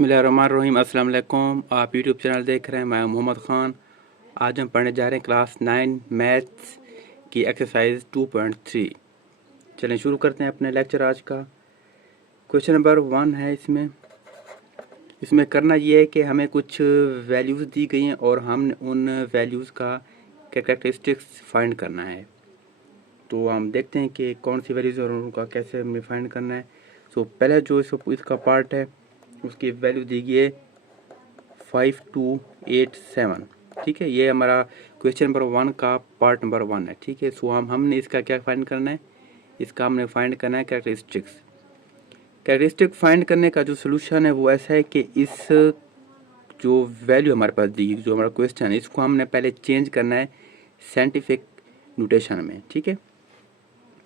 बिस्मिल्लाहिर्रहमानिर्रहीम। अस्सलाम वालेकुम। आप यूट्यूब चैनल देख रहे हैं, मैं मोहम्मद ख़ान। आज हम पढ़ने जा रहे हैं क्लास 9 मैथ्स की एक्सरसाइज 2.3। चलें शुरू करते हैं अपने लेक्चर आज का। क्वेश्चन नंबर 1 है। इसमें करना ये है कि हमें कुछ वैल्यूज़ दी गई हैं और हमने उन वैल्यूज़ का कैरेक्टरिस्टिक्स फाइंड करना है। तो हम देखते हैं कि कौन सी वैल्यूज़ और उनका कैसे हमें फाइंड करना है। सो पहले जो इसका पार्ट है उसकी वैल्यू दी गई है 5287। ठीक है, ये हमारा क्वेश्चन नंबर 1 का पार्ट नंबर 1 है। ठीक है, सो हमने इसका क्या फाइंड करना है, इसका हमने फाइंड करना है कैरेक्टरिस्टिक फाइंड करने का जो सोल्यूशन है वो ऐसा है कि इस जो वैल्यू हमारे पास दी, जो हमारा क्वेश्चन है, इसको हमने पहले चेंज करना है साइंटिफिक नोटेशन में। ठीक है,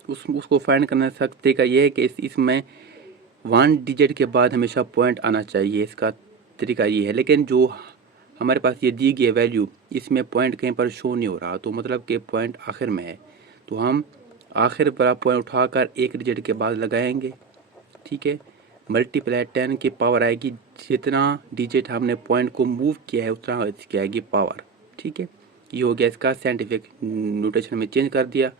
उसको फाइंड करने का तरीका ये है कि इसमें 1 डिजिट के बाद हमेशा पॉइंट आना चाहिए, इसका तरीका ये है। लेकिन जो हमारे पास ये दी गई वैल्यू, इसमें पॉइंट कहीं पर शो नहीं हो रहा, तो मतलब कि पॉइंट आखिर में है, तो हम आखिर पर पॉइंट उठाकर एक डिजिट के बाद लगाएंगे। ठीक है, मल्टीप्लाई 10 की पावर आएगी, जितना डिजिट हमने पॉइंट को मूव किया है उतना इसकी आएगी पावर। ठीक है, ये हो गया इसका साइंटिफिक नोटेशन में चेंज कर दिया।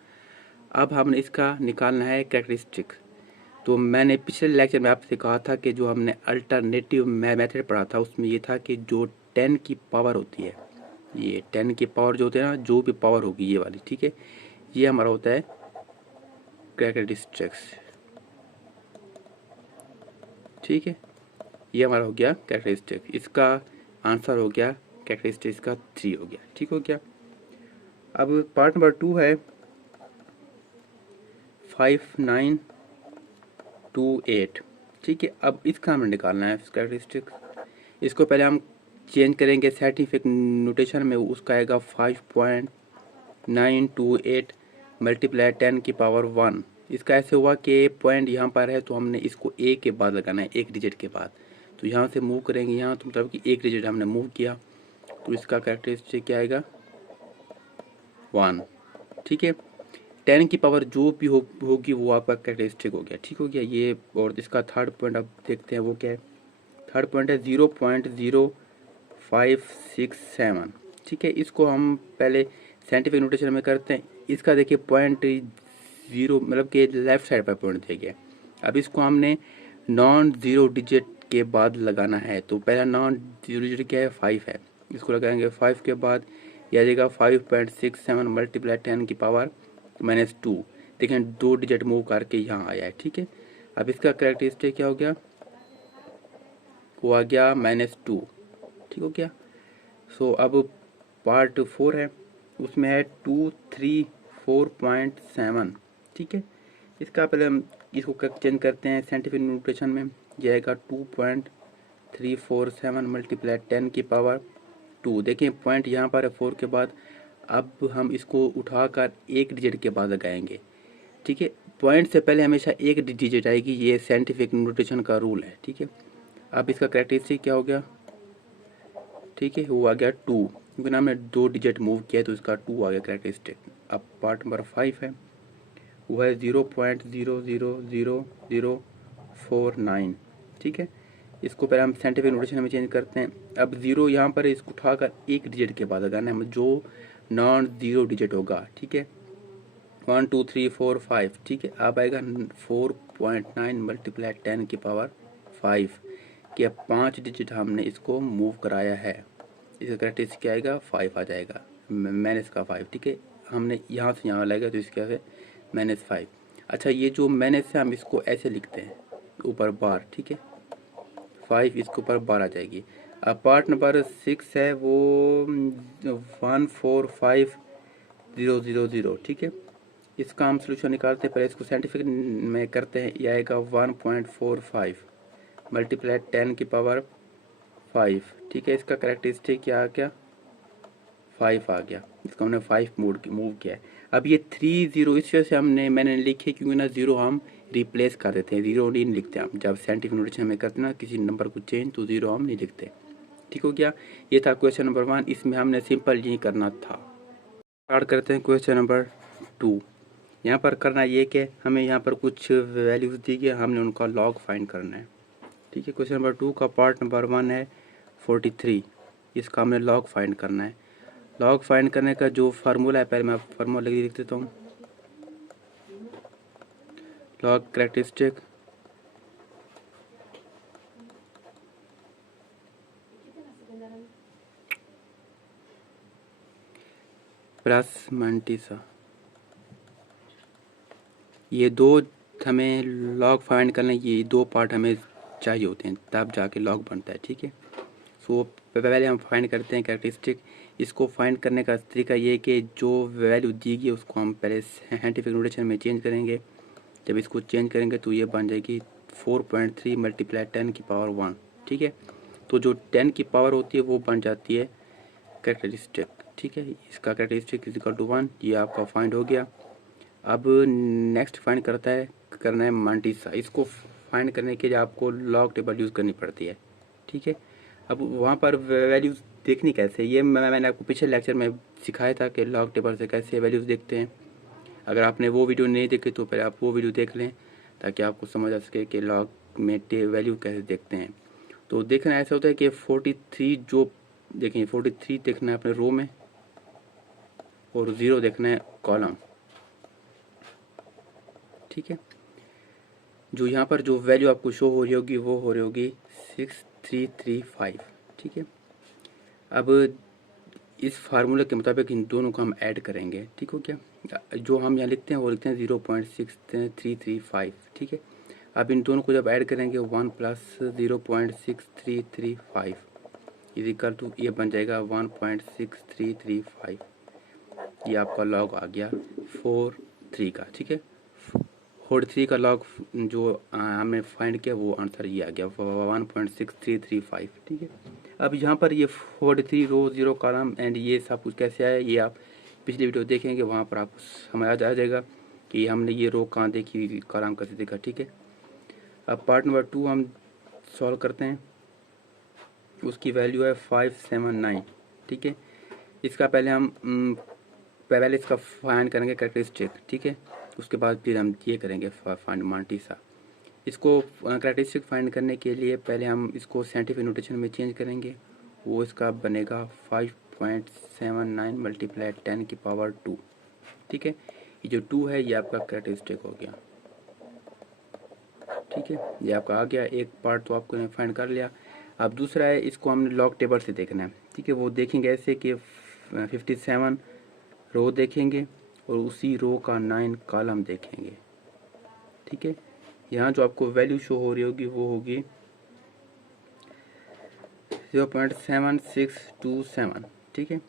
अब हमने इसका निकालना है कैरेक्टरिस्टिक। तो मैंने पिछले लेक्चर में आपसे कहा था कि जो हमने अल्टरनेटिव मेथड पढ़ा था उसमें ये था कि जो 10 की पावर होती है, ये 10 की पावर जो होती है ना, जो भी पावर होगी ये वाली, ठीक है, ये हमारा होता है कैरेक्टरिस्टिक्स। ठीक है, ये हमारा हो गया कैरेक्टरिस्टिक। इसका आंसर हो गया कैरेक्टरिस्टिक्स का 3 हो गया। ठीक हो गया। अब पार्ट नंबर 2 है 5928। ठीक है, अब इसका हमें निकालना है कैरेक्टरिस्टिक। इसको पहले हम चेंज करेंगे साइंटिफिक नोटेशन में, उसका आएगा 5.928 मल्टीप्लाई 10 की पावर 1। इसका ऐसे हुआ कि पॉइंट यहाँ पर है तो हमने इसको ए के बाद लगाना है, एक डिजिट के बाद। तो यहाँ से मूव करेंगे यहाँ, तो मतलब कि एक डिजिट हमने मूव किया, तो इसका कैरेक्टरिस्टिक क्या आएगा 1। ठीक है, 10 की पावर जो भी होगी वो आपका कैरेक्टरिस्टिक हो गया। ठीक हो गया ये। और इसका थर्ड पॉइंट आप देखते हैं वो क्या है। थर्ड पॉइंट है 0.0567। ठीक है, इसको हम पहले साइंटिफिक नोटेशन में करते हैं। इसका देखिए पॉइंट 0 मतलब कि लेफ्ट साइड पर पॉइंट दे गया। अब इसको हमने नॉन ज़ीरो डिजिट के बाद लगाना है, तो पहला नॉन ज़ीरो डिजिट क्या है 5 है, इसको लगाएंगे 5 के बाद यह आ जाएगा 5.67 मल्टीप्लाई 10 की पावर -2। देखें 2 डिजिट मूव करके यहाँ आया है। ठीक है, अब इसका कैरेक्टरिस्टिक क्या हो गया, वो आ गया -2। ठीक हो गया। सो अब पार्ट 4 है, उसमें है 234.7। ठीक है, इसका पहले हम इसको चेंज करते हैं साइंटिफिक नोटेशन में, यह आएगा 2.347 मल्टीप्लाई 10 की पावर 2। देखिए पॉइंट यहाँ पर है 4 के बाद। अब हम इसको उठाकर एक डिजिट के बाद लगाएंगे। ठीक है, पॉइंट से पहले हमेशा एक डिजिट आएगी, ये साइंटिफिक नोटेशन का रूल है। ठीक है, अब इसका कैरेक्टरिस्टिक क्या हो गया, ठीक है, वो आ गया 2, क्योंकि ना हमने 2 डिजिट मूव किया तो इसका 2 आ गया कैरेक्टरिस्टिक। अब पार्ट नंबर 5 है, वो है 0.000049। ठीक है, इसको पहले हम साइंटिफिक नोटेशन में चेंज करते हैं। अब 0 यहाँ पर इसको उठाकर एक डिजिट के बाद लगाना है, जो नॉन ज़ीरो डिजिट होगा। ठीक है, 1 2 3 4 5। ठीक है, अब आएगा 4.9 मल्टीप्लाई 10 की पावर 5 कि अब 5 डिजिट हमने इसको मूव कराया है। इसका कैरेक्टरिस्टिक क्या आएगा 5 आ जाएगा, माइनस का 5। ठीक है, हमने यहाँ से यहाँ लगेगा तो इसके से -5। अच्छा, ये जो माइनस है हम इसको ऐसे लिखते हैं ऊपर बार। ठीक है, 5 इसके ऊपर बार आ जाएगी। अब पार्ट नंबर 6 है, वो 145000। ठीक है, इसका हम सोल्यूशन निकालते हैं, पहले इसको साइंटिफिक में करते हैं। यह आएगा 1.45 मल्टीप्लाई 10 की पावर 5। ठीक है, इसका कैरेक्टरिस्टिक क्या आ गया 5 आ गया, इसको हमने 5 मूव किया है। अब ये 3 0 इस वजह से मैंने लिखे क्योंकि ना 0 हम रिप्लेस कर देते हैं, 0 नहीं लिखते हम। जब साइंटिफिक नोटेशन में करते हैं ना किसी नंबर को चेंज, तो 0 हम नहीं लिखते। ठीक हो गया, ये था क्वेश्चन नंबर 1। इसमें हमने सिंपल यही करना था। स्टार्ट करते हैं क्वेश्चन नंबर 2। यहाँ पर करना ये कि हमें यहाँ पर कुछ वैल्यूज़ दी गई, हमने उनका लॉग फाइंड करना है। ठीक है। क्वेश्चन नंबर 2 का पार्ट नंबर 1 है 43। इसका हमने लॉग फाइंड करना है। लॉग फाइंड करने का जो फार्मूला है, पहले मैं फार्मूला लिख देता हूँ। लॉग कैरेक्टरिस्टिक प्लस मंटीसा, ये दो हमें लॉग फाइंड करना है, ये दो पार्ट हमें चाहिए होते हैं तब जाके लॉग बनता है। ठीक है। सो पहले हम फाइंड करते हैं कैरेक्टरिस्टिक। इसको फाइंड करने का तरीका ये है कि जो वैल्यू दी गई उसको हम पहले साइंटिफिक नोटेशन में चेंज करेंगे। जब इसको चेंज करेंगे तो ये बन जाएगी 4.3 मल्टीप्लाई 10 की पावर 1। ठीक है। तो जो 10 की पावर होती है वो बन जाती है कैरेक्टरिस्टिक। ठीक है। इसका कैरेक्टरिस्टिक इज इक्वल टू 1। ये आपका फाइंड हो गया। अब नेक्स्ट फाइंड करना है मंटीसा। इसको फाइंड करने के लिए आपको लॉग टेबल यूज़ करनी पड़ती है। ठीक है। अब वहाँ पर वैल्यूज़ देखनी कैसे, ये मैंने आपको पिछले लेक्चर में सिखाया था कि लॉग टेबल से कैसे वैल्यूज़ देखते हैं। अगर आपने वो वीडियो नहीं देखी तो पहले आप वो वीडियो देख लें ताकि आपको समझ आ सके कि लॉग में वैल्यू कैसे देखते हैं। तो देखना ऐसा होता है कि 43 जो देखें 43 देखना है अपने रो में और 0 देखना है कॉलम। ठीक है। जो यहाँ पर जो वैल्यू आपको शो हो रही होगी वो हो रही होगी 6335। ठीक है। अब इस फार्मूले के मुताबिक इन दोनों को हम ऐड करेंगे। ठीक हो गया। जो हम यहाँ लिखते हैं वो लिखते हैं 0.6335। ठीक है। अब इन दोनों को जब ऐड करेंगे 1 प्लस 0.6335 इज इक्वल टू ये बन जाएगा 1.6335। ये आपका लॉग आ गया 43 का। ठीक है। 43 का लॉग जो हमने फाइंड किया वो आंसर ये आ गया 1.6335। ठीक है। अब यहाँ पर ये 43 रो 0 कॉलम एंड ये सब कुछ कैसे आया, ये आप पिछली वीडियो देखेंगे, वहाँ पर आपको समझ आ जाएगा कि हमने ये रो कहाँ देखी, कॉलम कैसे देखा। ठीक है। अब पार्ट नंबर 2 हम सॉल्व करते हैं। उसकी वैल्यू है 579। ठीक है। इसका पहले इसका फाइंड करेंगे कैरेक्टरिस्टिक। ठीक है। उसके बाद फिर हम ये करेंगे फाइंड मंटीसा। इसको कैरेक्टरिस्टिक फाइंड करने के लिए पहले हम इसको साइंटिफिक नोटेशन में चेंज करेंगे। वो इसका बनेगा 5.79 मल्टीप्लाई 10 की पावर 2। ठीक है। ये जो 2 है ये आपका कैरेक्टरिस्टिक हो गया। ठीक है। ये आपका आ गया। एक पार्ट तो आपको फाइंड कर लिया। अब दूसरा है, इसको हमने लॉग टेबल से देखना है। ठीक है। वो देखेंगे ऐसे कि 57 रो देखेंगे और उसी रो का 9 कॉलम देखेंगे। ठीक है। यहाँ जो आपको वैल्यू शो हो रही होगी वो होगी 0.7627। ठीक है।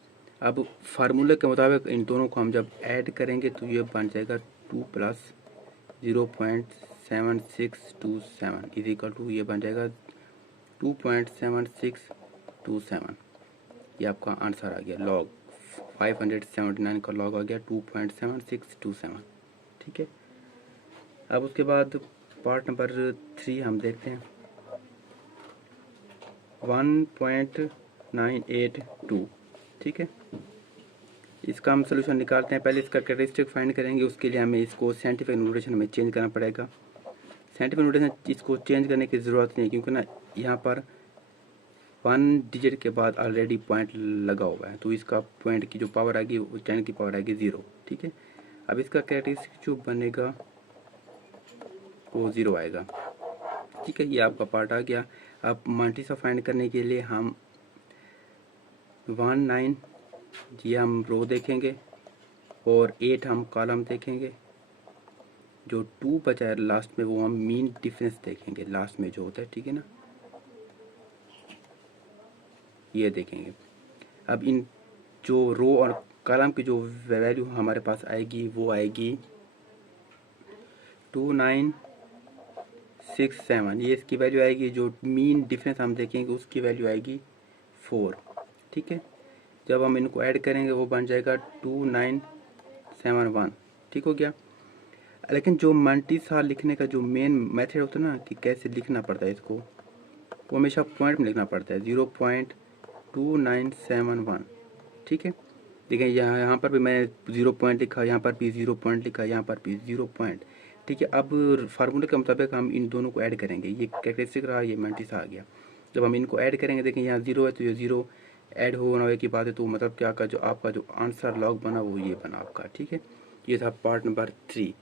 अब फार्मूले के मुताबिक इन दोनों को हम जब ऐड करेंगे तो ये बन जाएगा 2 प्लस 0.7627 इज इक्वल टू ये बन जाएगा 2.7627। ये आपका आंसर आ गया। लॉग 579 का लॉग आ गया 2.7627। ठीक है। अब उसके बाद पार्ट नंबर 3 हम देखते हैं 1.982। ठीक है। इसका हम सोल्यूशन निकालते हैं। पहले इसका कैरेक्टरिस्टिक फाइंड करेंगे, उसके लिए हमें इसको साइंटिफिक नोटेशन में चेंज करना पड़ेगा। साइंटिफिक नोटेशन इसको चेंज करने की ज़रूरत नहीं, क्योंकि ना यहाँ पर 1 डिजिट के बाद ऑलरेडी पॉइंट लगा हुआ है, तो इसका पॉइंट की जो पावर आएगी वो 10 की पावर आएगी 0। ठीक है। अब इसका कैरेक्टरिस्टिक जो बनेगा वो 0 आएगा। ठीक है। ये आपका पार्ट आ गया। अब मंटीसा फाइंड करने के लिए हम 19 ये हम रो देखेंगे और 8 हम कॉलम देखेंगे। जो 2 बचा है लास्ट में वो हम मीन डिफरेंस देखेंगे, लास्ट में जो होता है। ठीक है ना, ये देखेंगे। अब इन जो रो और कॉलम की जो वैल्यू हमारे पास आएगी वो आएगी 2967। ये इसकी वैल्यू आएगी। जो मीन डिफरेंस हम देखेंगे उसकी वैल्यू आएगी 4। ठीक है। जब हम इनको ऐड करेंगे वो बन जाएगा 2971। ठीक हो गया। लेकिन जो मंटीसा लिखने का जो मेन मेथड होता है ना कि कैसे लिखना पड़ता है इसको, वो हमेशा पॉइंट में लिखना पड़ता है 0.2971। ठीक है। देखिए यहाँ पर भी मैंने 0 पॉइंट लिखा, यहाँ पर भी 0 पॉइंट लिखा, यहाँ पर भी 0 पॉइंट। ठीक है। अब फार्मूले के मुताबिक हम इन दोनों को ऐड करेंगे, ये कैरेक्टरिस्टिक रहा, ये मैंटिसा आ गया। जब हम इनको ऐड करेंगे, देखें यहाँ 0 है तो ये 0 ऐड होना की बात है, तो मतलब क्या का जो आपका जो आंसर लॉग बना वो ये बना आपका। ठीक है, ये था पार्ट नंबर 3।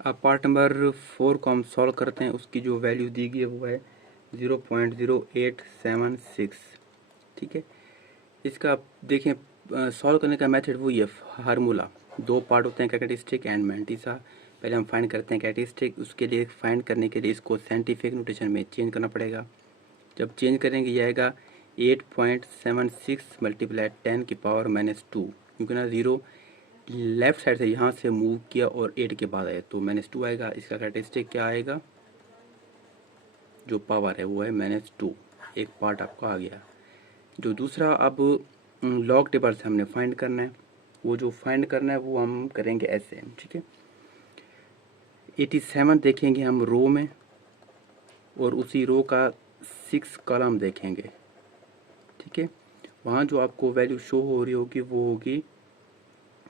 अब पार्ट नंबर 4 को हम सॉल्व करते हैं। उसकी जो वैल्यू दी गई है वो है 0.0876। ठीक है, इसका आप देखें सॉल्व करने का मेथड वही है, फार्मूला। दो पार्ट होते हैं, कैरेक्टरिस्टिक एंड मैंटिसा। पहले हम फाइंड करते हैं कैरेक्टरिस्टिक, उसके लिए फाइंड करने के लिए इसको साइंटिफिक नोटेशन में चेंज करना पड़ेगा। जब चेंज करेंगे ये आएगा 8.76 मल्टीप्लाई 10 की पावर -2, क्योंकि ना 0 लेफ्ट साइड से यहाँ से मूव किया और 8 के बाद आया तो -2 आएगा। इसका कैरेक्टरिस्टिक क्या आएगा, जो पावर है वो है -2। एक पार्ट आपका आ गया। जो दूसरा अब लॉग टेबल से हमने फाइंड करना है, वो जो फाइंड करना है वो हम करेंगे ऐसे। ठीक है, 87 देखेंगे हम रो में, और उसी रो का 6 कॉलम देखेंगे। ठीक है, वहाँ जो आपको वैल्यू शो हो रही होगी वो होगी,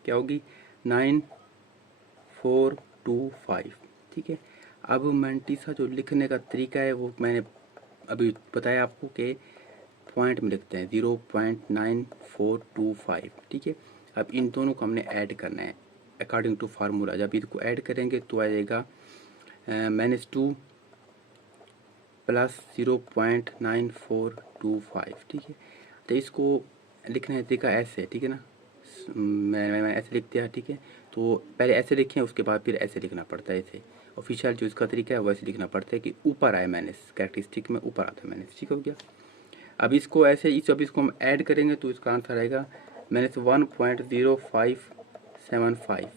क्या होगी, 9425। ठीक है, अब मैंटिसा जो लिखने का तरीका है वो मैंने अभी बताया आपको कि पॉइंट में लिखते हैं 0.9425। ठीक है, अब इन दोनों को हमने ऐड करना है अकॉर्डिंग टू फार्मूला। जब इसको ऐड करेंगे तो आ जाएगा -2 प्लस 0.9425। ठीक है, तो इसको लिखने का तरीका ऐसे, ठीक है ना, मैं ऐसे लिख दिया। ठीक है, तो पहले ऐसे लिखें, उसके बाद फिर ऐसे लिखना पड़ता है। ऐसे ऑफिशियल जो इसका तरीका है वैसे लिखना पड़ता है कि ऊपर आए माइनस, कैरेक्टरिस्टिक में ऊपर आता है माइनस। ठीक हो गया। अब इसको ऐसे अब इसको हम ऐड करेंगे तो इसका आंसर आएगा -1.0575।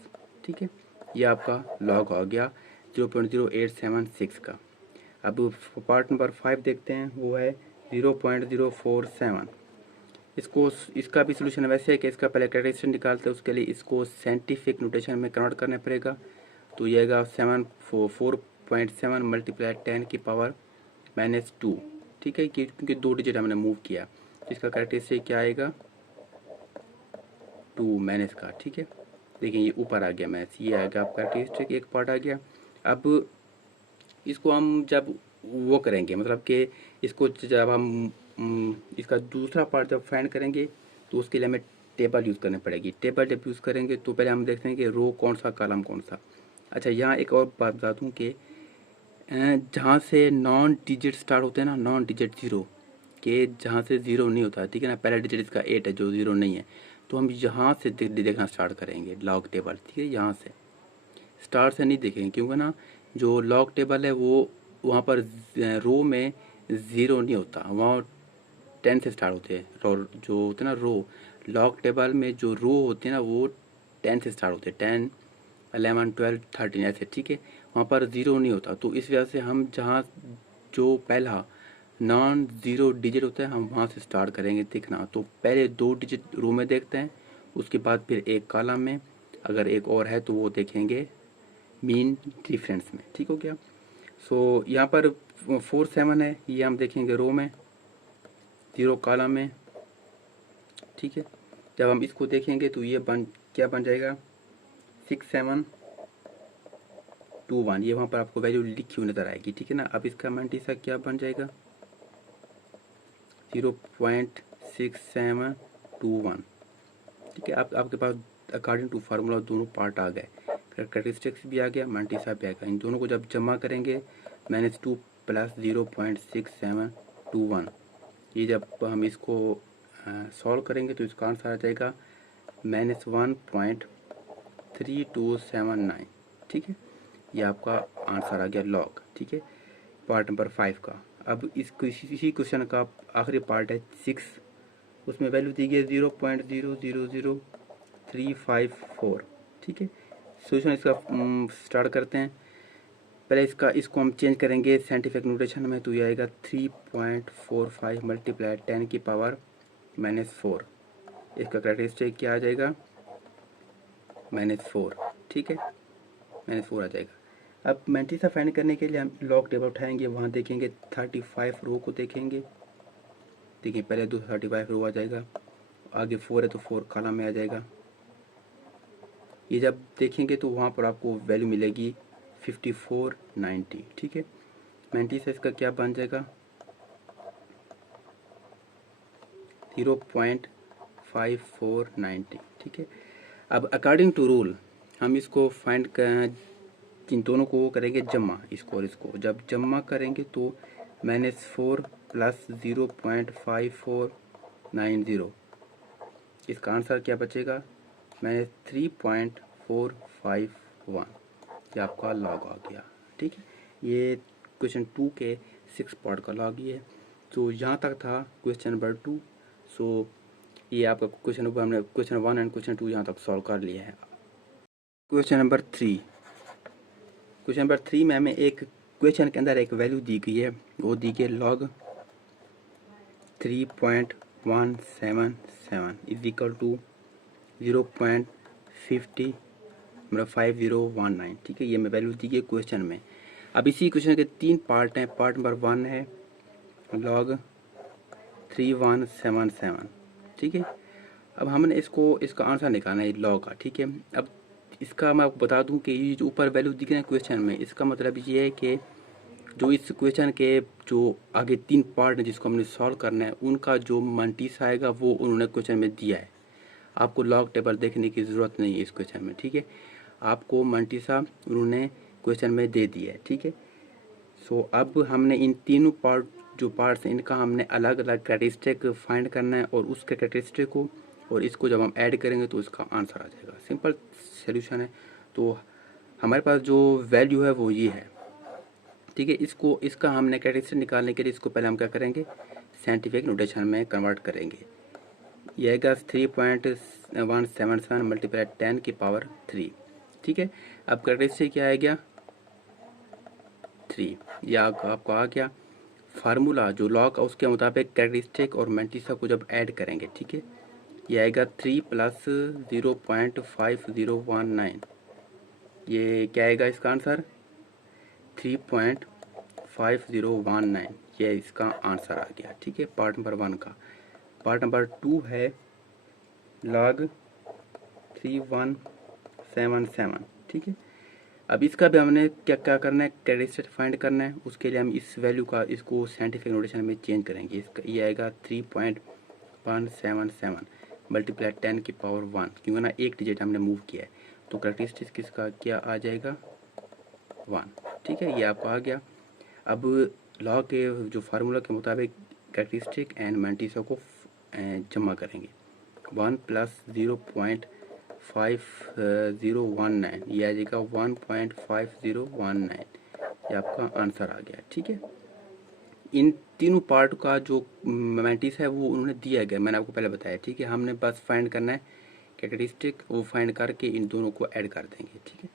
ठीक है, ये आपका लॉग हो गया 0.0876 का। अब पार्ट नंबर 5 देखते हैं, वो है 0.047। इसको इसका भी सोल्यूशन वैसे है कि इसका पहले कैरेक्टरिस्टिक निकालते हैं, उसके लिए इसको साइंटिफिक नोटेशन में कन्वर्ट करना पड़ेगा। तो ये आएगा 4.7 मल्टीप्लाई 10 की पावर -2। ठीक है, क्योंकि 2 डिजिट हमने मूव किया, तो इसका कैरेक्टरिस्टिक क्या आएगा, 2 माइनस का। ठीक है, देखिए ये ऊपर आ गया माइनस, ये आ गया आपका कैरेक्टरिस्टिक, एक पार्ट आ गया। अब इसको हम जब वो करेंगे, मतलब कि इसको जब हम इसका दूसरा पार्ट जब फाइंड करेंगे तो उसके लिए हमें टेबल यूज़ करनी पड़ेगी। टेबल जब यूज़ करेंगे तो पहले हम देखते हैं कि रो कौन सा, कॉलम कौन सा। अच्छा, यहाँ एक और बात बता दूँ कि जहाँ से नॉन डिजिट स्टार्ट होते हैं ना, नॉन डिजिट जीरो के, जहाँ से ज़ीरो नहीं होता, ठीक है ना, पहला डिजिट इसका 8 है जो ज़ीरो नहीं है, तो हम यहाँ से देखना स्टार्ट करेंगे लॉग टेबल। ठीक है, यहाँ से स्टार्ट से नहीं देखेंगे, क्योंकि ना जो लॉग टेबल है वो वहाँ पर रो में ज़ीरो नहीं होता, वहाँ 10 से स्टार्ट होते हैं। और जो होते हैं ना रो, लॉग टेबल में जो रो होते हैं ना वो 10 से स्टार्ट होते हैं, 10 11 12 13 ऐसे। ठीक है, वहाँ पर ज़ीरो नहीं होता, तो इस वजह से हम जहाँ जो पहला नॉन ज़ीरो डिजिट होता है हम वहाँ से स्टार्ट करेंगे देखना। तो पहले 2 डिजिट रो में देखते हैं, उसके बाद फिर एक कॉलम में, अगर एक और है तो वो देखेंगे मीन डिफरेंस में। ठीक हो गया। सो यहाँ पर 4 7 है, ये हम देखेंगे रो में, 0 कॉलम में। ठीक है, जब हम इसको देखेंगे तो ये क्या बन जाएगा, 6 7 2 1, ये वहाँ पर आपको वैल्यू लिखी हुई नज़र आएगी। ठीक है ना, अब इसका मैंटिसा क्या बन जाएगा, 0.6721। ठीक है, आपके पास अकॉर्डिंग टू फार्मूला दोनों पार्ट आ गए, फिर कैरेक्टरिस्टिक्स भी आ गया, मैंटिसा भी आ गया। इन दोनों को जब जमा करेंगे -2 प्लस 0.6721, ये जब हम इसको सॉल्व करेंगे तो इसका आंसर आ जाएगा -1.3279। ठीक है, ये आपका आंसर आ गया लॉग। ठीक है, पार्ट नंबर 5 का। अब इसी क्वेश्चन का आखिरी पार्ट है 6, उसमें वैल्यू दी गई है 0.000354। ठीक है, सोल्यूशन इसका स्टार्ट करते हैं। पहले इसको हम चेंज करेंगे साइंटिफिक नोटेशन में, तो ये आएगा 3.45 मल्टीप्लाई 10 की पावर -4। इसका कैरेक्टरिस्टिक क्या आ जाएगा, -4। ठीक है, -4 आ जाएगा। अब मैंटिसा फाइंड करने के लिए हम लॉग टेबल उठाएंगे, वहाँ देखेंगे 35 रो को देखेंगे। देखिए पहले 35 रो आ जाएगा, आगे 4 है तो 4 कॉलम में आ जाएगा। ये जब देखेंगे तो वहाँ पर आपको वैल्यू मिलेगी 5490, ठीक है। 90 से इसका क्या बन जाएगा 0.5490, ठीक है। अब अकॉर्डिंग टू रूल हम इसको फाइंड कर, इन दोनों को करेंगे जमा, इसको और इसको जब जमा करेंगे तो -4 प्लस 0.5490, इसका आंसर क्या बचेगा -3.451, ये आपका लॉग आ गया, ठीक है। ये क्वेश्चन 2 के 6 पार्ट का लॉग ये है। तो यहाँ तक था क्वेश्चन नंबर 2। सो ये आपका क्वेश्चन नंबर, हमने क्वेश्चन 1 एंड क्वेश्चन 2 यहाँ तक सॉल्व कर लिया है। क्वेश्चन नंबर 3, क्वेश्चन नंबर 3 में हमें एक क्वेश्चन के अंदर एक वैल्यू दी गई है, वो दी गई लॉग 3.177 इज इक्वल टू 0.50 मतलब 5019, ठीक है। ये मैं वैल्यू दी गई क्वेश्चन में। अब इसी क्वेश्चन के 3 पार्ट हैं। पार्ट नंबर 1 है लॉग 3177, ठीक है। अब हमने इसका आंसर निकालना है लॉग का, ठीक है। अब इसका मैं आपको बता दूं कि ये जो ऊपर वैल्यू दिख रहे हैं क्वेश्चन में, इसका मतलब ये है कि जो इस क्वेश्चन के जो आगे 3 पार्ट हैं जिसको हमने सॉल्व करना है, उनका जो मंटीस आएगा वो उन्होंने क्वेश्चन में दिया है। आपको लॉग टेबल देखने की ज़रूरत नहीं है इस क्वेश्चन में, ठीक है। आपको मंटीसा उन्होंने क्वेश्चन में दे दिया है, ठीक है। सो अब हमने इन तीनों जो पार्ट्स हैं इनका हमने अलग अलग कैरेक्टरिस्टिक फाइंड करना है, और उस कैरेक्टरिस्टिक को और इसको जब हम ऐड करेंगे तो इसका आंसर आ जाएगा। सिंपल सोल्यूशन है। तो हमारे पास जो वैल्यू है वो ये है, ठीक है। इसका हमने कैरेक्टरिस्टिक निकालने के लिए इसको पहले हम क्या करेंगे साइंटिफिक नोटेशन में कन्वर्ट करेंगे। यह आएगा 3.177 मल्टीप्लाई 10 की पावर 3, ठीक है। अब कैरेक्टरिस्टिक क्या आ गया 3, यह आपको आ गया। फार्मूला जो लॉग का उसके मुताबिक कैरेक्टरिस्टिक और मैंटिसा को जब ऐड करेंगे, ठीक है, ये आएगा 3 प्लस 0.5019, ये क्या आएगा इसका आंसर 3.5019, ये इसका आंसर आ गया, ठीक है, पार्ट नंबर 1 का। पार्ट नंबर 2 है लॉग 3177, ठीक है। अब इसका भी हमने क्या क्या करना है कैरेक्टरिस्टिक फाइंड करना है। उसके लिए हम इस वैल्यू का इसको साइंटिफिक नोटेशन में चेंज करेंगे। इसका ये आएगा 3.177 मल्टीप्लाई 10 की पावर 1, क्योंकि ना एक डिजिट हमने मूव किया है, तो कैरेक्टरिस्टिक किसका क्या आ जाएगा 1, ठीक है। ये आपका आ गया। अब लॉ के जो फार्मूला के मुताबिक कैरेक्टरिस्टिक एंड मैंटिसा को जमा करेंगे। 1 प्लस 0.5019, ये आ जाएगा 1.5019, ये आपका आंसर आ गया, ठीक है। इन तीनों पार्ट का जो मैंटिस है वो उन्होंने दिया गया, मैंने आपको पहले बताया, ठीक है। हमने बस फाइंड करना है कैरेक्टरिस्टिक, वो फाइंड करके इन दोनों को ऐड कर देंगे, ठीक है।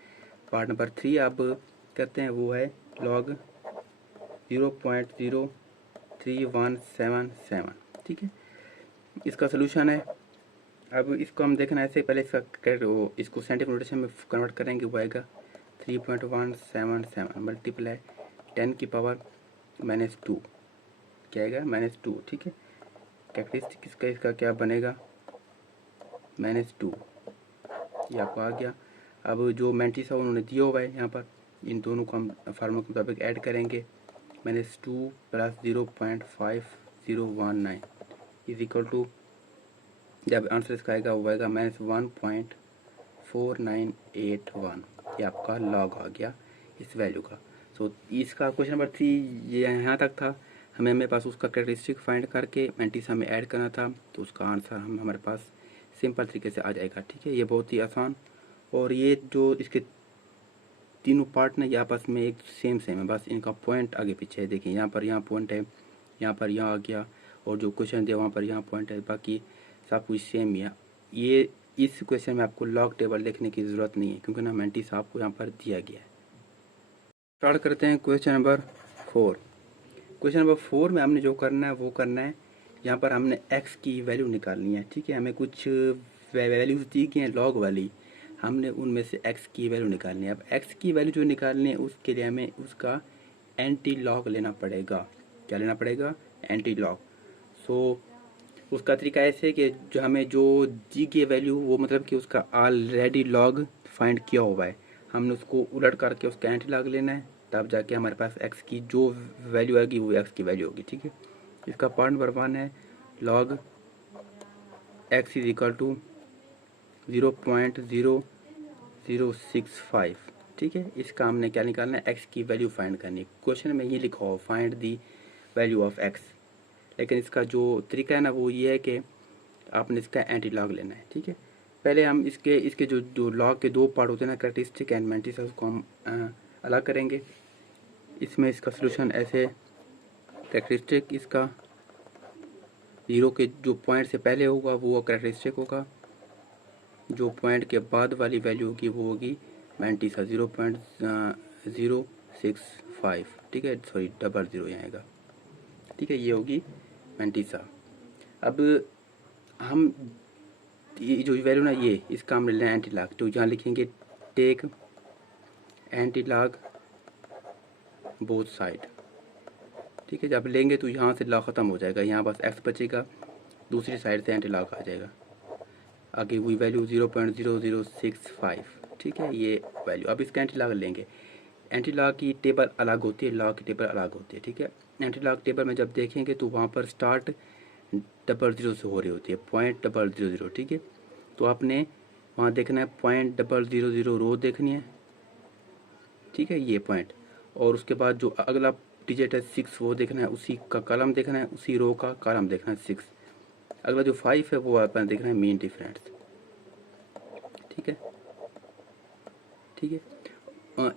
पार्ट नंबर 3 अब करते हैं, वो है लॉग 0.03177, ठीक है। इसका सोल्यूशन है। अब इसको हम देखना है, ऐसे पहले इसको साइंटिफिक नोटेशन में कन्वर्ट करेंगे, वो आएगा 3.177 मल्टीप्लाई 10 की पावर -2, क्या आएगा -2, ठीक है। कैरेक्टरिस्टिक इसका क्या बनेगा -2, ये आपको आ गया। अब जो मैंटिसा उन्होंने दिया हुआ है यहाँ पर, इन दोनों को हम फार्मूला के मुताबिक ऐड करेंगे। -2 प्लस 0.5019 इज इक्वल टू, जब आंसर इसका आएगा वो आएगा -1.4981, ये आपका लॉग आ गया इस वैल्यू का। सो इसका क्वेश्चन नंबर 3 ये यहाँ तक था। हमें पास उसका कैरेक्टरिस्टिक फाइंड करके मैंटिसा में ऐड करना था, तो उसका आंसर हमारे पास सिंपल तरीके से आ जाएगा, ठीक है। ये बहुत ही आसान, और ये जो इसके तीनों पार्ट ना ये आपस में एक सेम है, बस इनका पॉइंट आगे पीछे है। देखिए यहाँ पर यहाँ पॉइंट है, यहाँ पर यहाँ आ गया, और जो क्वेश्चन दिया वहाँ पर यहाँ पॉइंट है, बाकी सब कुछ सेम ही है। ये इस क्वेश्चन में आपको लॉग टेबल लिखने की ज़रूरत नहीं है, क्योंकि ना मैंटिस आपको यहाँ पर दिया गया है। स्टार्ट करते हैं क्वेश्चन नंबर 4। क्वेश्चन नंबर 4 में हमने जो करना है वो करना है, यहाँ पर हमने x की वैल्यू निकालनी है, ठीक है। हमें कुछ वैल्यूज दी गई हैं लॉग वाली, हमने उनमें से x की वैल्यू निकालनी है। अब x की वैल्यू जो निकालनी है उसके लिए हमें उसका एंटी लॉग लेना पड़ेगा। क्या लेना पड़ेगा एंटी लॉग। सो उसका तरीका ऐसे है कि जो हमें जो दी गई वैल्यू वो मतलब कि उसका ऑलरेडी लॉग फाइंड किया हुआ है, हमने उसको उलट करके उसका एंटी लॉग लेना है, तब जाके हमारे पास एक्स की जो वैल्यू आएगी वो एक्स की वैल्यू होगी। ठीक है, इसका पार्ट नंबर 1 है log x is equal to 0.0065। ठीक है, इसका हमने क्या निकालना है, एक्स की वैल्यू फाइंड करनी है। क्वेश्चन में ये लिखा हो find the value of x, लेकिन इसका जो तरीका है ना वो ये है कि आपने इसका एंटी लॉग लेना है। ठीक है, पहले हम इसके इसके जो लॉग के दो पार्ट होते हैं ना, कैरेक्टरिस्टिक एंड मैंटिस, उसको हम अलग करेंगे। इसमें इसका सोल्यूशन ऐसे, कैरेक्टरिस्टिक इसका 0 के जो पॉइंट से पहले होगा वो कैरेक्टरिस्टिक होगा, जो पॉइंट के बाद वाली वैल्यू होगी वो होगी मैंटिसा 0.065। ठीक है, सॉरी 00 यहाँ आएगा। ठीक है, ये होगी मैंटिसा। अब हम ये जो वैल्यू ना ये इसका हम ले लें एंटी लॉग, तो यहाँ लिखेंगे take anti log both side. ठीक है, जब लेंगे तो यहाँ से लॉग ख़त्म हो जाएगा, यहाँ बस एक्स बचेगा, दूसरी साइड से एंटी लॉग आ जाएगा, आगे हुई वैल्यू 0.0065। ठीक है, ये वैल्यू। अब इसका एंटी लॉग लेंगे। एंटी लॉग की टेबल अलग होती है, लॉग की टेबल अलग होती है। ठीक है, एंटी लॉग टेबल में जब देखेंगे तो वहाँ पर स्टार्ट 00 से हो रही होती है, 0.000। ठीक है, तो आपने वहाँ देखना है 0.000 रो देखनी है। ठीक है, ये पॉइंट, और उसके बाद जो अगला डिजिट है 6 वो देखना है, उसी का कॉलम देखना है, उसी रो का कॉलम देखना है 6। अगला जो 5 है वो अपन देखना है मीन डिफरेंस। ठीक है, ठीक है।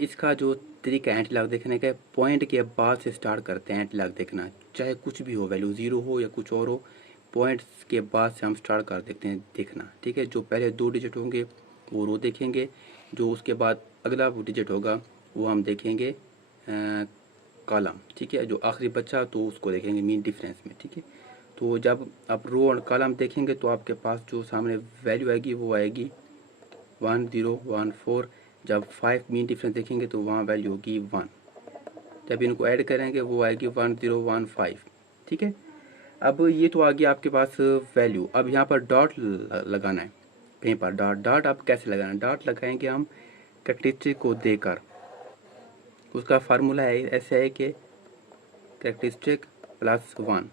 इसका जो तरीका है एंटी लॉग देखने का, पॉइंट के बाद से स्टार्ट करते हैं एंटी लॉग देखना, चाहे कुछ भी हो, वैल्यू 0 हो या कुछ और हो, पॉइंट्स के बाद से हम स्टार्ट कर देते हैं देखना। ठीक है, जो पहले 2 डिजिट होंगे वो रो देखेंगे, जो उसके बाद अगला डिजिट होगा वो हम देखेंगे कॉलम। ठीक है, जो आखिरी बच्चा तो उसको देखेंगे मीन डिफरेंस में। ठीक है, तो जब आप रो और कॉलम देखेंगे तो आपके पास जो सामने वैल्यू आएगी वो आएगी 1014। जब 5 मीन डिफरेंस देखेंगे तो वहाँ वैल्यू होगी 1। जब इनको ऐड करेंगे वो आएगी 1015। ठीक है, अब ये तो आ गया आपके पास वैल्यू। अब यहाँ पर डॉट लगाना है कहीं पर, डॉट। डॉट अब कैसे लगाना है, डॉट लगाएंगे हम कैरेक्टरिस्टिक को देकर। उसका फार्मूला है ऐसे है कि कैरेक्टरिस्टिक +1,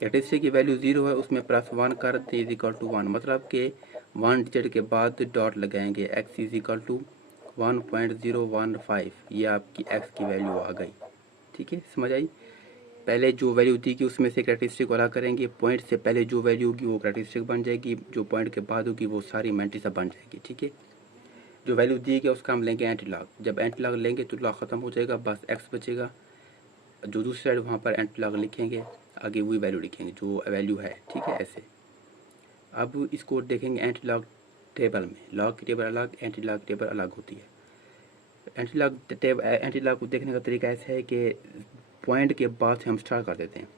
कैरेक्टरिस्टिक की वैल्यू 0 है, उसमें +1 कर दे इज इक्वल टू 1, मतलब कि 1 डिजिट के बाद डॉट लगाएंगे, x इज इक्वल टू 1.015। ये आपकी x की वैल्यू आ गई। ठीक है, समझ आई। पहले जो वैल्यू दी कि उसमें से कैरेक्टरिस्टिक वाला करेंगे, पॉइंट से पहले जो वैल्यू होगी वो कैरेक्टरिस्टिक बन जाएगी, जो पॉइंट के बाद होगी वो सारी मैंटिसा बन जाएगी। ठीक है, जो वैल्यू दी गई उसका हम लेंगे एंटी लॉग, जब एंटी लॉग लेंगे तो लॉग ख़त्म हो जाएगा, बस x बचेगा, जो दूसरी साइड वहाँ पर एंटी लॉग लिखेंगे, आगे वही वैल्यू लिखेंगे जो वैल्यू है। ठीक है, ऐसे। अब इसको देखेंगे एंटी लॉग टेबल में, लॉग की टेबल अलग, एंटी लॉग टेबल अलग होती है। एंटी लॉग को देखने का तरीका ऐसा है कि पॉइंट के बाद से हम स्टार्ट कर देते हैं।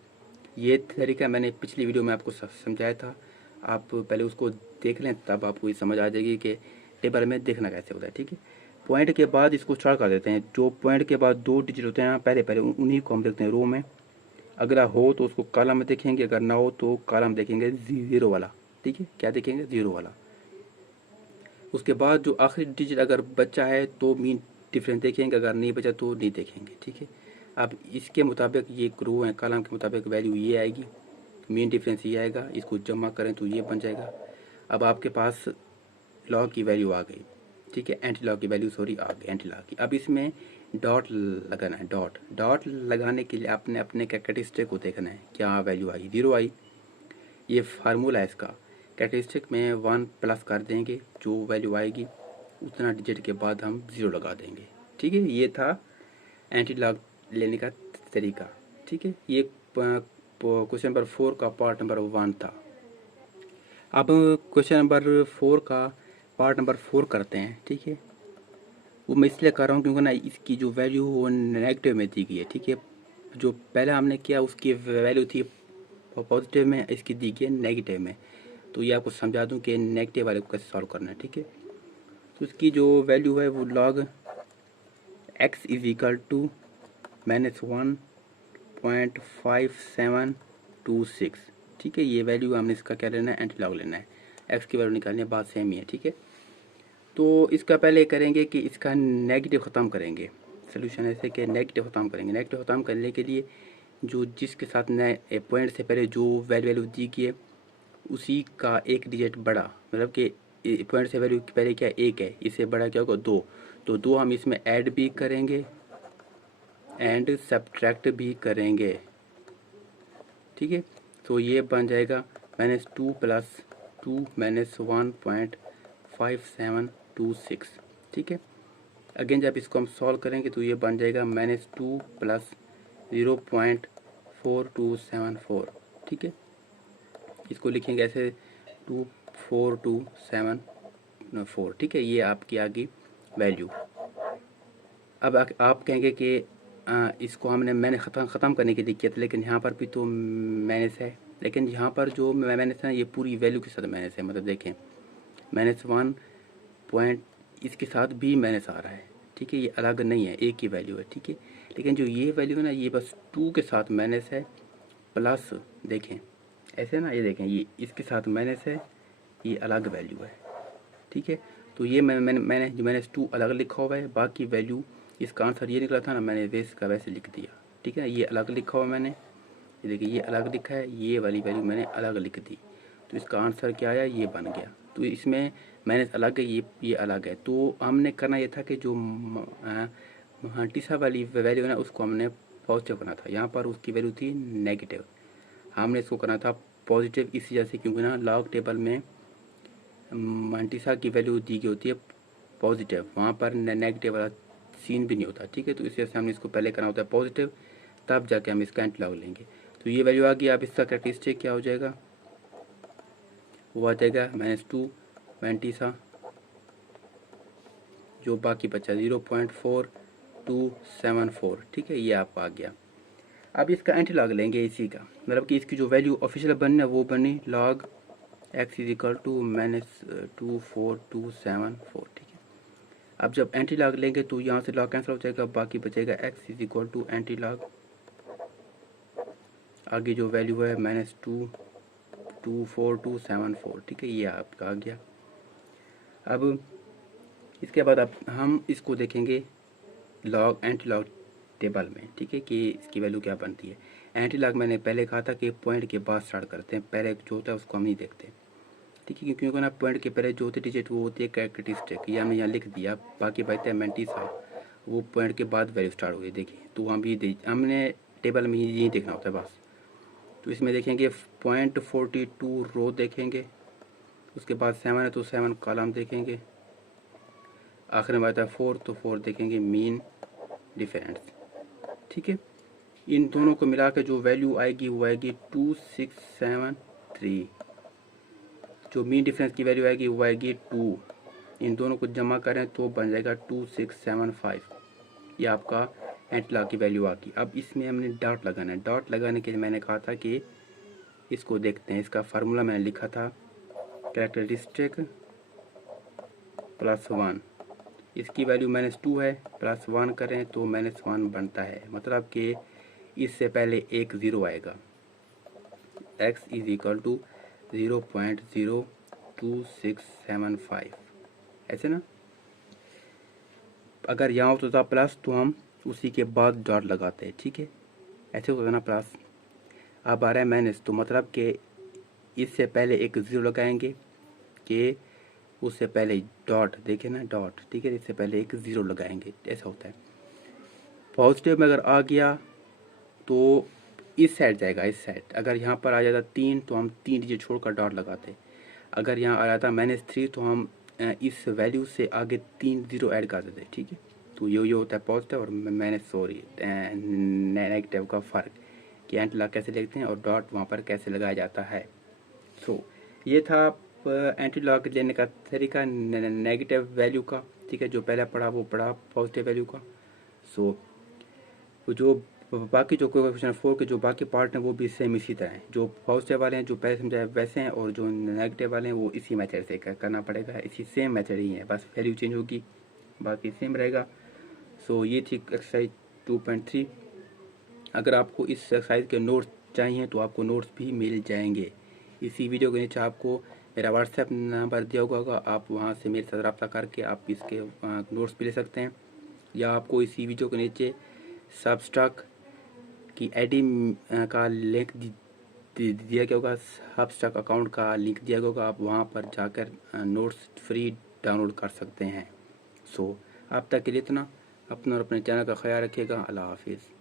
ये तरीका मैंने पिछली वीडियो में आपको समझाया था, आप पहले उसको देख लें तब आपको ये समझ आ जाएगी कि टेबल में देखना कैसे होता है। ठीक है, पॉइंट के बाद इसको स्टार्ट कर देते हैं, जो पॉइंट के बाद 2 डिजिट होते हैं पहले पहले उन्हीं को हम देखते हैं रो में, अगला हो तो उसको कॉलम में देखेंगे, अगर ना हो तो कॉलम देखेंगे 0 वाला। ठीक है, क्या देखेंगे, 0 वाला। उसके बाद जो आखिरी डिजिट अगर बचा है तो मीन डिफरेंस देखेंगे, अगर नहीं बचा तो नहीं देखेंगे। ठीक है, अब इसके मुताबिक ये रो है, कॉलम के मुताबिक वैल्यू ये आएगी, मीन डिफरेंस ये आएगा, इसको जमा करें तो ये बन जाएगा। अब आपके पास लॉग की वैल्यू आ गई। ठीक है, एंटी लॉग की वैल्यू सॉरी आ गई एंटी लॉग की। अब इसमें डॉट लगाना है, डॉट। डॉट लगाने के लिए आपने अपने कैरेक्टरिस्टिक को देखना है, क्या वैल्यू आई, 0 आई। ये फार्मूला है इसका, कैरेक्टरिस्टिक में 1 प्लस कर देंगे, जो वैल्यू आएगी उतना डिजिट के बाद हम 0 लगा देंगे। ठीक है, ये था एंटी लॉग लेने का तरीका। ठीक है, ये क्वेश्चन नंबर 4 का पार्ट नंबर 1 था। अब क्वेश्चन नंबर 4 का पार्ट नंबर 4 करते हैं। ठीक है, वो मैं इसलिए कर रहा हूँ क्योंकि ना इसकी जो वैल्यू वो नेगेटिव में दी गई है। ठीक है, जो पहले हमने किया उसकी वैल्यू थी पॉजिटिव में, इसकी दी गई है नेगेटिव में। तो ये आपको समझा दूँ कि नेगेटिव वाले को कैसे सॉल्व करना है। ठीक है, तो इसकी जो वैल्यू है वो log x is equal to -1.5726। ठीक है। ये वैल्यू हमने इसका क्या लेना है, एंटी लॉग लेना है, एक्स की वैल्यू निकालनी है, बात सेम ही है। ठीक है, तो इसका पहले करेंगे कि इसका नेगेटिव ख़त्म करेंगे। सोल्यूशन ऐसे कि नेगेटिव ख़त्म करेंगे। नेगेटिव ख़त्म करने के लिए जो जिसके साथ नए पॉइंट से पहले जो वैल्यू दी गई है उसी का एक डिजिट बड़ा, मतलब कि पॉइंट से वैल्यू पहले क्या एक है, इससे बड़ा क्या होगा दो, तो दो हम इसमें ऐड भी करेंगे एंड सब्ट्रैक्ट भी करेंगे। ठीक है, तो ये बन जाएगा -2 + 2 -1.5726। ठीक है, अगेन जब इसको हम सॉल्व करेंगे तो ये बन जाएगा -2 + 0.4274। ठीक है, इसको लिखेंगे ऐसे 24274। ठीक है, ये आपकी आ गई वैल्यू। अब आप कहेंगे कि इसको मैंने ख़त्म करने के लिए किया था, लेकिन यहाँ पर भी तो माइनस है, लेकिन यहाँ पर जो माइनस है ये पूरी वैल्यू के साथ माइनस है, मतलब देखें -1 पॉइंट इसके साथ भी माइनस आ रहा है। ठीक है, ये अलग नहीं है, एक ही वैल्यू है। ठीक है, लेकिन जो ये वैल्यू है ना ये बस 2 के साथ माइनस है, प्लस देखें ऐसे ना, ये देखें ये इसके साथ माइनस है, ये अलग वैल्यू है। ठीक है, तो ये मैंने जो -2 अलग लिखा हुआ है, बाकी वैल्यू इसका आंसर ये निकला था ना, मैंने वैसे का वैसे लिख दिया। ठीक है, ये अलग लिखा हुआ मैंने, ये देखिए ये अलग लिखा है, ये वाली वैल्यू मैंने अलग लिख दी, तो इसका आंसर क्या आया, ये बन गया। तो इसमें माइनस अलग है, ये अलग है। तो हमने करना ये था कि जो टीसा वाली वैल्यू है ना उसको हमने पॉजिटिव करना था, यहाँ पर उसकी वैल्यू थी नेगेटिव, हमने इसको करना था पॉजिटिव इस वजह से क्योंकि ना लॉग टेबल में मंटीसा की वैल्यू दी गई होती है पॉजिटिव, वहाँ पर नेगेटिव वाला सीन भी नहीं होता। ठीक है, तो इस वजह से हमने इसको पहले करना होता है पॉजिटिव, तब जाके हम इसका एंटी लॉग लेंगे। तो ये वैल्यू आ गई। अब इसका कैरेक्टरिस्टिक क्या हो जाएगा, वो आ जाएगा -2 मंटीसा, जो बाकी बचा 0.4274। ठीक है, ये आपका आ गया। अब इसका एंटी लॉग लेंगे इसी का, मतलब कि इसकी जो वैल्यू ऑफिशियल बननी है वो बनी log x = -24274। ठीक है, अब जब एंटी लॉग लेंगे तो यहाँ से लॉग कैंसिल हो जाएगा, बाकी बचेगा x = एंटी लॉग, आगे जो वैल्यू है -24274। ठीक है, ये आपका आ गया। अब इसके बाद अब हम इसको देखेंगे लॉग एंटी लॉग टेबल में। ठीक है, कि इसकी वैल्यू क्या बनती है। एंटी लॉग मैंने पहले कहा था कि पॉइंट के बाद स्टार्ट करते हैं, पहले जो होता है उसको हम नहीं देखते। ठीक है, क्योंकि ना पॉइंट के पहले जो होती डिजिट वो होती है कैरेक्टरिस्टिक, ये हमने यहाँ लिख दिया, बाकी बचता है मंटीसा, वो पॉइंट के बाद वैल्यू स्टार्ट हुई। देखिए, तो हम ये हमने टेबल में यही देखना होता है बस। तो इसमें देखेंगे .42 रो देखेंगे, उसके बाद 7 है तो 7 कॉलम देखेंगे, आखिर में आता है 4 तो 4 देखेंगे मीन डिफरेंस। ठीक है, इन दोनों को मिला के जो वैल्यू आएगी वो आएगी 2673। जो मीन डिफरेंस की वैल्यू आएगी वो आएगी 2, इन दोनों को जमा करें तो बन जाएगा 2675। ये आपका एंटी लॉग की वैल्यू आ गई। अब इसमें हमने डॉट लगाना है। डॉट लगाने के लिए मैंने कहा था कि इसको देखते हैं, इसका फार्मूला मैंने लिखा था कैरेक्टरिस्टिक +1, इसकी वैल्यू -2 है, +1 करें तो -1 बनता है, मतलब कि इससे पहले एक ज़ीरो आएगा। x = 0.02675, ऐसे ना, अगर यहाँ होता था प्लस तो हम उसी के बाद डॉट लगाते हैं। ठीक है, ऐसे होता था ना प्लस। अब आ रहा है माइनस, तो मतलब कि इससे पहले एक ज़ीरो लगाएंगे, कि उससे पहले डॉट, देखे ना डॉट। ठीक है, इससे पहले एक ज़ीरो लगाएंगे, ऐसा होता है। पॉजिटिव में अगर आ गया तो इस साइड जाएगा, इस साइड। अगर यहाँ पर आ जाता 3 तो हम 3 डिजिट छोड़कर डॉट लगाते। अगर यहाँ आ जाता -3 तो हम इस वैल्यू से आगे 3 ज़ीरो ऐड कर देते। ठीक है, तो ये होता है पॉजिटिव और नेगेटिव का फ़र्क, कि एंटी लॉग कैसे लिखते हैं और डॉट वहाँ पर कैसे लगाया जाता है। सो ये था एंटी लॉग लेने का तरीका नेगेटिव वैल्यू का। ठीक है, जो पहले पढ़ा वो पढ़ा पॉजिटिव वैल्यू का। सो जो बाकी जो क्वेश्चन 4 के जो बाकी पार्ट हैं वो भी सेम इसी तरह हैं। जो पॉजिटिव वाले हैं जो पहले समझाए वैसे हैं, और जो नेगेटिव वाले हैं वो इसी मेथड से करना पड़ेगा। इसी सेम मेथड ही है, बस वैल्यू चेंज होगी, बाकी सेम रहेगा। सो ये थी एक्सरसाइज 2.3। अगर आपको इस एक्सरसाइज के नोट्स चाहिए तो आपको नोट्स भी मिल जाएंगे। इसी वीडियो के नीचे आपको मेरा व्हाट्सएप नंबर दिया होगा, आप वहाँ से मेरे साथ रब्ता करके आप इसके नोट्स भी ले सकते हैं, या आपको इसी वीडियो के नीचे सबस्टॉक की आईडी का लिंक दिया गया होगा, सबस्टॉक अकाउंट का लिंक दिया गया होगा, आप वहाँ पर जाकर नोट्स फ्री डाउनलोड कर सकते हैं। सो अब तक के लिए इतना। अपना और अपने चैनल का ख्याल रखिएगा। अल्लाह हाफिज़।